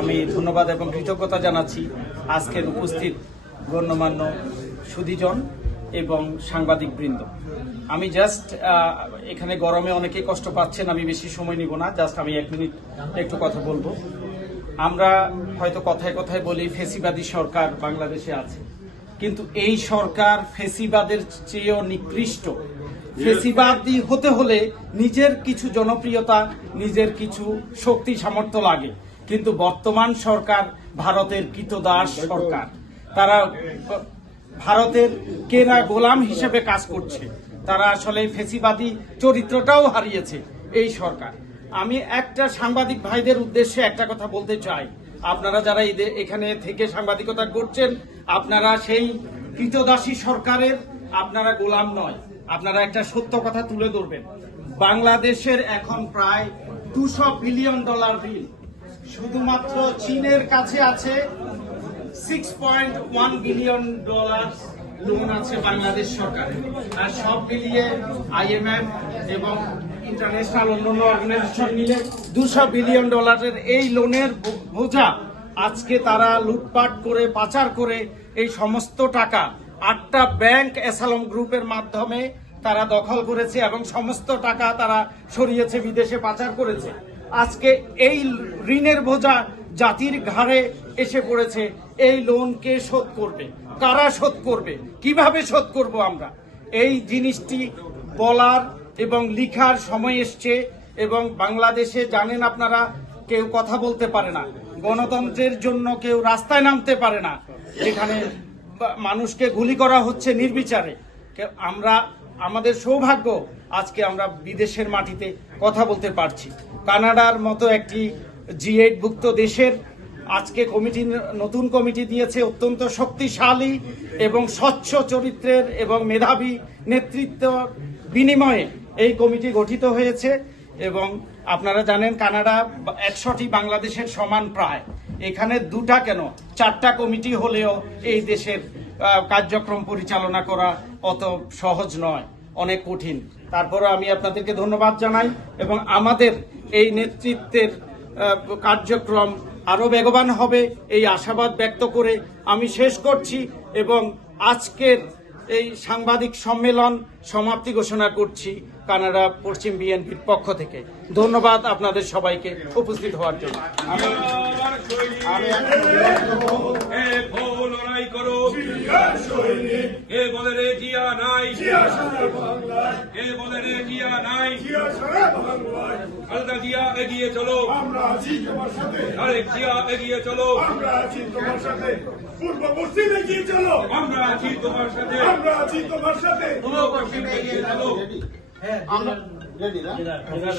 আমি ধন্যবাদ এবং কৃতজ্ঞতা জানাচ্ছি আজকের উপস্থিত গণ্যমান্য সুধীজন এবং সাংবাদিক বৃন্দ। আমি জাস্ট এখানে গরমে অনেকেই কষ্ট পাচ্ছেন, আমি বেশি সময় নিব না, জাস্ট আমি 1 মিনিট একটু কথা বলবো। আমরা হয়তো কথায় কথায় বলি ফেসিবাদী সরকার বাংলাদেশে আছে, কিন্তু এই সরকার ফেসিবাদের চেয়েও নিকৃষ্ট। ফেসিবাদী হতে হলে নিজের কিছু জনপ্রিয়তা, নিজের কিছু শক্তি সামর্থ্য লাগে, কিন্তু বর্তমান সরকার ভারতের কৃতদাস সরকার। তারা ভারতের কেনা গোলাম হিসেবে কাজ করছে। তারা আসলে ফেসিবাদী চরিত্রটাও হারিয়েছে এই সরকার। আমি একটা সাংবাদিক ভাইদের উদ্দেশ্যে একটা কথা বলতে চাই, আপনারা যারা এখানে থেকে সাংবাদিকতা করছেন, আপনারা সেই কৃতদাসী সরকারের আপনারা গোলাম নয়, আপনারা একটা সত্য কথা তুলে ধরবেন। বাংলাদেশের এখন প্রায় $200 বিলিয়ন বিল, শুধুমাত্র চীনের কাছে আছে $6.1 বিলিয়ন লোন আছে বাংলাদেশ সরকারের। আর সব মিলিয়ে IMF এবং ইন্টারন্যাশনাল অন্যান্য অর্গানাইজেশন মিলে $200 বিলিয়ন এই লোনের বোঝা আজকে তারা লুটপাট করে পাচার করে এই সমস্ত টাকা 8টা ব্যাংক অ্যাসালম গ্রুপের মাধ্যমে তারা দখল করেছে এবং সমস্ত টাকা তারা সরিয়েছে, বিদেশে পাচার করেছে। আজকে এই ঋণের বোঝা জাতির ঘাড়ে এসে পড়েছে। এই লোন কে শোধ করবে? কারা শোধ করবে? কিভাবে শোধ করব আমরা? এই জিনিসটি বলার এবং লিখার সময় এসছে। এবং বাংলাদেশে জানেন আপনারা, কেউ কথা বলতে পারে না, গণতন্ত্রের জন্য কেউ রাস্তায় নামতে পারে না, যেখানে মানুষকে গুলি করা হচ্ছে নির্বিচারে। আমাদের সৌভাগ্য আজকে আমরা বিদেশের মাটিতে কথা বলতে পারছি। কানাডার মতো একটি G8 ভুক্ত দেশের আজকে নতুন কমিটি দিয়েছে, অত্যন্ত শক্তিশালী এবং স্বচ্ছ চরিত্রের এবং মেধাবী নেতৃত্ব বিনিময়ে এই কমিটি গঠিত হয়েছে। এবং আপনারা জানেন কানাডা 100টি বাংলাদেশের সমান প্রায়, এখানে 2টা কেন 4টা কমিটি হলেও এই দেশের কার্যক্রম পরিচালনা করা অত সহজ নয়, অনেক কঠিন। তারপরে আমি আপনাদেরকে ধন্যবাদ জানাই এবং আমাদের এই নেতৃত্বের কার্যক্রম আরো বেগবান হবে এই আশাবাদ ব্যক্ত করে আমি শেষ করছি এবং আজকের এই সাংবাদিক সম্মেলন সমাপ্তি ঘোষণা করছি কানাডা পশ্চিম বিএনপির পক্ষ থেকে। ধন্যবাদ আপনাদের সবাইকে উপস্থিত হওয়ার জন্য। এগিয়ে চলো, আমরা আছি তোমার সাথে। আরেক জিয়া এগিয়ে চলো, আমরা আছি তোমার সাথে। পূর্ব পশ্চিম এগিয়ে চলো, আমরা আছি তোমার সাথে। আমরা আছি তোমার সাথে। পূর্ব পশ্চিম এগিয়ে চলো।